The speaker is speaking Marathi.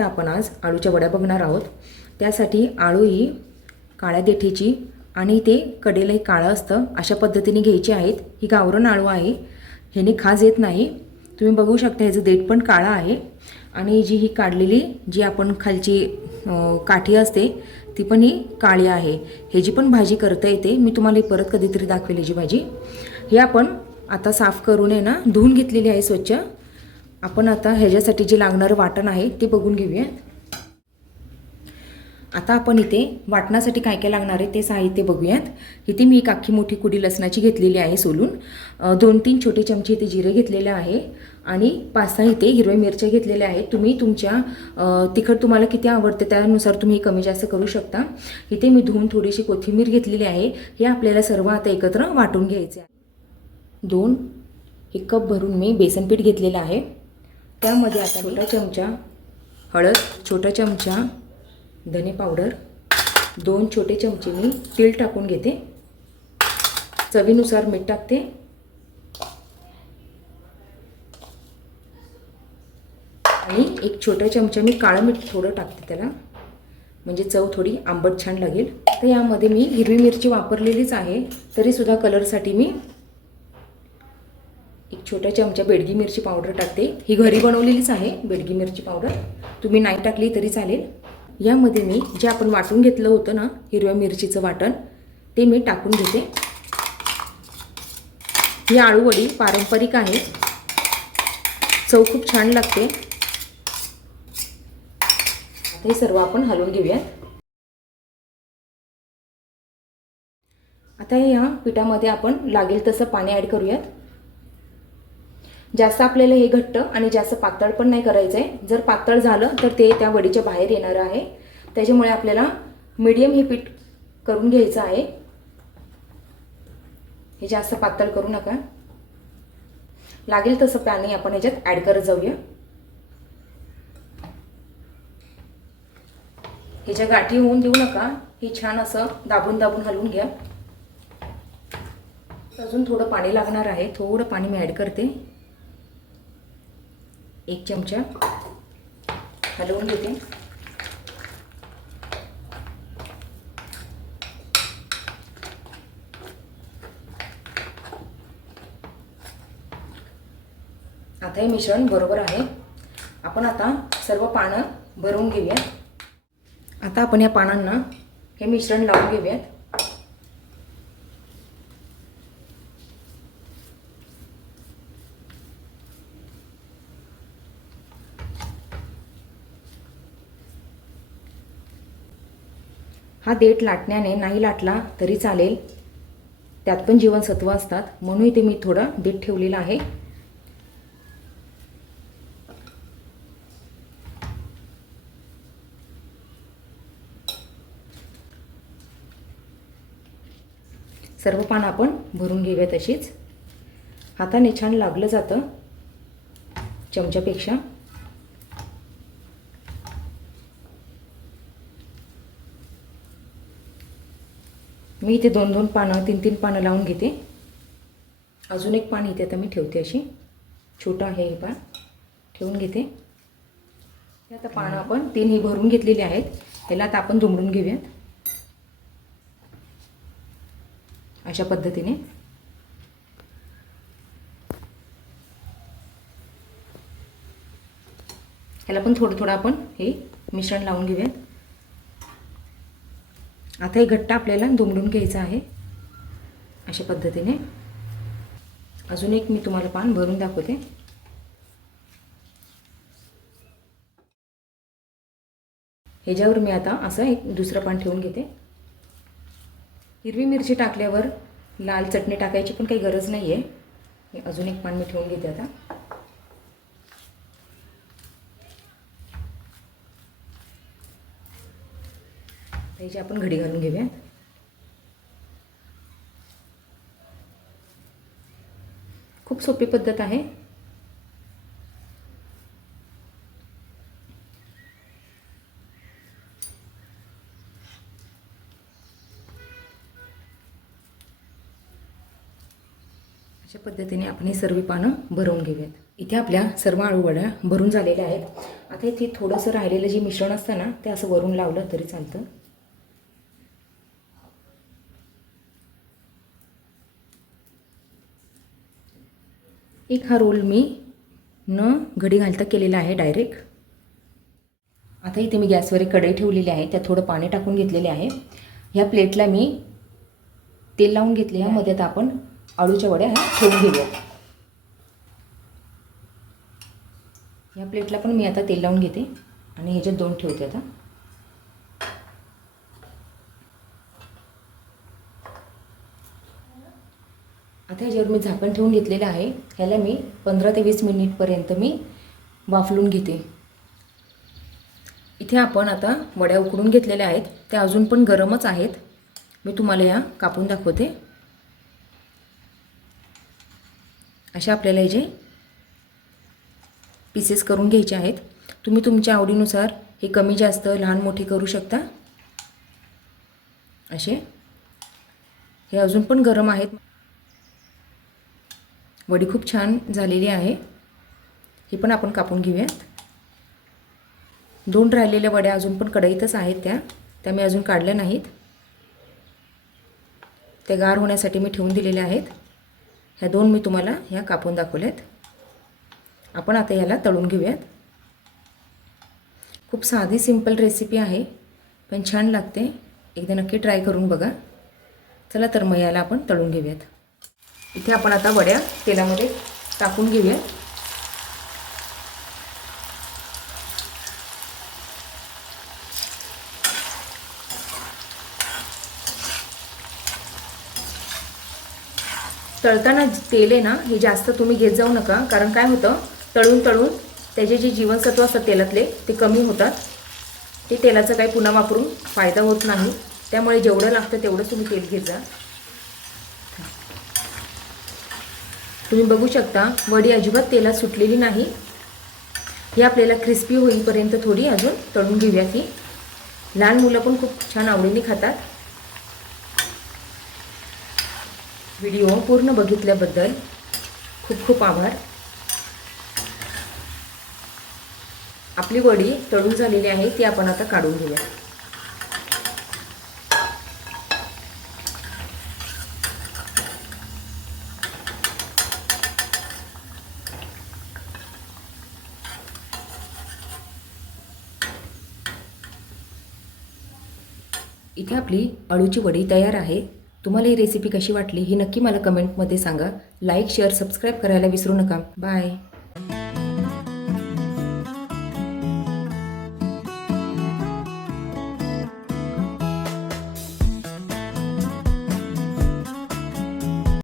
आता आपण आज आळूच्या वड्या बघणार आहोत. त्यासाठी आळू ही काळ्या देठीची आणि ते कडेला एक काळं असतं अशा पद्धतीने घ्यायची आहेत. ही गावरण आळू आहे. ह्याने खाज येत नाही. तुम्ही बघू शकता ह्याचं देठ पण काळं आहे. आणि जी ही काढलेली जी आपण खालची काठी असते ती पण ही काळी आहे. ह्याची पण भाजी करता येते मी तुम्हाला ही परत कधीतरी दाखवेल ह्याची भाजी. हे आपण आता साफ करून आहे ना धुवून घेतलेली आहे स्वच्छ. आपण आता ह्याच्यासाठी जे लागणारं वाटण आहे ते बघून घेऊया. आता आपण इथे वाटणासाठी काय काय लागणार आहे ते साहित्य बघूयात. इथे मी एक अख्खी मोठी कुडी लसणाची घेतलेली आहे सोलून. दोन तीन छोटे चमचे इथे जिरे घेतलेले आहे आणि पाच सहा इथे हिरव्या मिरच्या घेतलेल्या आहेत. तुम्ही तुमच्या तिखट तुम्हाला किती आवडते त्यानुसार तुम्ही कमी जास्त करू शकता. इथे मी धुवून थोडीशी कोथिंबीर घेतलेली आहे. हे आपल्याला सर्व आता एकत्र वाटून घ्यायचे आहे. दोन एक कप भरून मी बेसनपीठ घेतलेलं आहे. त्यामध्ये आता छोटा चमचा हळद छोटा चमचा धने पावडर दोन छोटे चमचे मी तीळ टाकून घेते. चवीनुसार मीठ टाकते. आणि एक छोटा चमचा मी काळं मीठ थोडं टाकते त्याला. म्हणजे चव थोडी आंबट छान लागेल. तर यामध्ये मी हिरवी मिरची वापरलेलीच आहे. तरीसुद्धा कलरसाठी मी छोट्या चमच्या बेडगी मिरची पावडर टाकते. ही घरी बनवलेलीच आहे बेडगी मिरची पावडर. तुम्ही नाही टाकली तरी चालेल. यामध्ये मी जे आपण वाटून घेतलं होतं ना हिरव्या मिरचीचं वाटण ते मी टाकून घेते. ही आळूवडी पारंपरिक आहे. चव खूप छान लागते. आता हे सर्व आपण हलवून घेऊयात. आता या पिठामध्ये आपण लागेल तसं पाणी ॲड करूयात. जास्त आपल्याला हे घट्ट आणि जास्त पातळ पण नाही करायचं आहे जर पातळ झालं तर ते त्या वडीच्या बाहेर येणार आहे. त्याच्यामुळे आपल्याला मीडियम हे पीठ करून घ्यायचं आहे. हे जास्त पातळ करू नका. लागेल तसं पाणी आपण ह्याच्यात ॲड करत जाऊया. ह्याच्या गाठी होऊन देऊ नका. हे छान असं दाबून दाबून हलवून घ्या. अजून थोडं पाणी लागणार आहे. थोडं पाणी मी ॲड करते. एक चमचा हलवून घेते. आता हे मिश्रण बरोबर आहे. आपण आता सर्व पानं भरून घेऊयात. आता आपण या पानांना हे मिश्रण लावून घेऊयात. हा देठ लाटण्याने नाही लाटला तरी चालेल. त्यात पण जीवनसत्व असतात. म्हणून इथे मी थोडं देठ ठेवलेलं आहे. सर्व पानं आपण भरून घेऊया तशीच. हाताने छान लागलं जातं. चमच्यापेक्षा. मी इथे दोन दोन पानं तीन तीन पानं लावून घेते. अजून एक पान इथे आता मी ठेवते अशी. छोटं आहे हे पान. ठेवून घेते. आता पानं आपण तीन ही भरून घेतलेली आहेत. ह्याला आता आपण दुमडून घेऊयात. अशा पद्धतीने. ह्याला पण थोडं थोडं आपण हे मिश्रण लावून घेऊयात. आता हे घट्ट आपल्याला दुमडून घ्यायचं आहे. अशा पद्धतीने. अजून एक मी तुम्हाला पान भरून दाखवते. ह्याच्यावर मी आता असं एक दुसरं पान ठेवून घेते. हिरवी मिरची टाकल्यावर लाल चटणी टाकायची पण काही गरज नाही आहे अजून एक पान मी ठेवून घेते आता. त्याची आपण घडी घालून घेऊया. खूप सोपी पद्धत आहे. अशा पद्धतीने आपण ही सर्व पानं भरवून घेऊयात. इथे आपल्या सर्व आळूवड्या भरून झालेल्या आहेत. आता इथे थोडंसं राहिलेलं जे मिश्रण असतं ना ते असं वरून लावलं तरी चालतं. एक हा रोल मी न घडी घालता केलेला आहे डायरेक्ट आता इथे मी गॅसवर एक कढई ठेवलेली आहे त्यात थोडं पाणी टाकून घेतलेले आहे. ह्या प्लेटला मी तेल लावून घेतले यामध्ये आता आपण आळूच्या वड्या ह्या ठेवून घेऊया. या प्लेटला पण मी आता तेल लावून घेते आणि ह्याच्यात दोन ठेवते आता. आता ह्याच्यावर मी झाकण ठेवून घेतलेलं आहे. ह्याला मी पंधरा ते वीस मिनिटपर्यंत मी वाफलून घेते. इथे आपण आता वड्या उकडून घेतलेल्या आहेत. त्या अजून पण गरमच आहेत. मी तुम्हाला या कापून दाखवते. अशा आपल्याला जे पीसेस करून घ्यायचे आहेत. तुम्ही तुमच्या आवडीनुसार हे कमी जास्त लहान मोठे करू शकता. असे. हे अजून पण गरम आहेत. वडी खूप छान झालेली आहे. ही पण आपण कापून घेऊयात. दोन राहिलेल्या वड्या अजून पण कढईतच आहेत त्या. त्या मी अजून काढल्या नाहीत. त्या गार होण्यासाठी मी ठेवून दिलेल्या आहेत. ह्या दोन मी तुम्हाला ह्या कापून दाखवल्यात. आपण आता याला तळून घेऊयात. खूप साधी सिंपल रेसिपी आहे पण छान लागते. एकदा नक्की ट्राय करून बघा. चला तर मग याला आपण तळून घेऊयात. इथे आपण आता वड्या तेलामध्ये टाकून घेऊया. तळताना तेल आहे ना हे जास्त तुम्ही घेत जाऊ नका कारण काय होतं तळून तळून त्याचे जे जीवनसत्व असतात तेलातले ते कमी होतात. ते तेलाचा काही पुन्हा वापरून फायदा होत नाही. त्यामुळे जेवढं लागतं तेवढं तुम्ही तेल घेत जा. तुम्ही बघू शकता वडी अजिबात तेलात सुटलेली नाही. ही आपल्याला क्रिस्पी होईपर्यंत थोडी अजून तळून घेऊया ती. लहान मुलं पण खूप छान आवडीने खातात. व्हिडिओ पूर्ण बघितल्याबद्दल खूप खूप आभार. आपली वडी तळून झालेली आहे ती आपण आता काढून घेऊया. इथे आपली अळूची वडी तयार आहे. तुम्हाला ही रेसिपी कशी वाटली ही नक्की मला कमेंटमध्ये सांगा. लाईक शेअर सबस्क्राईब करायला विसरू नका. बाय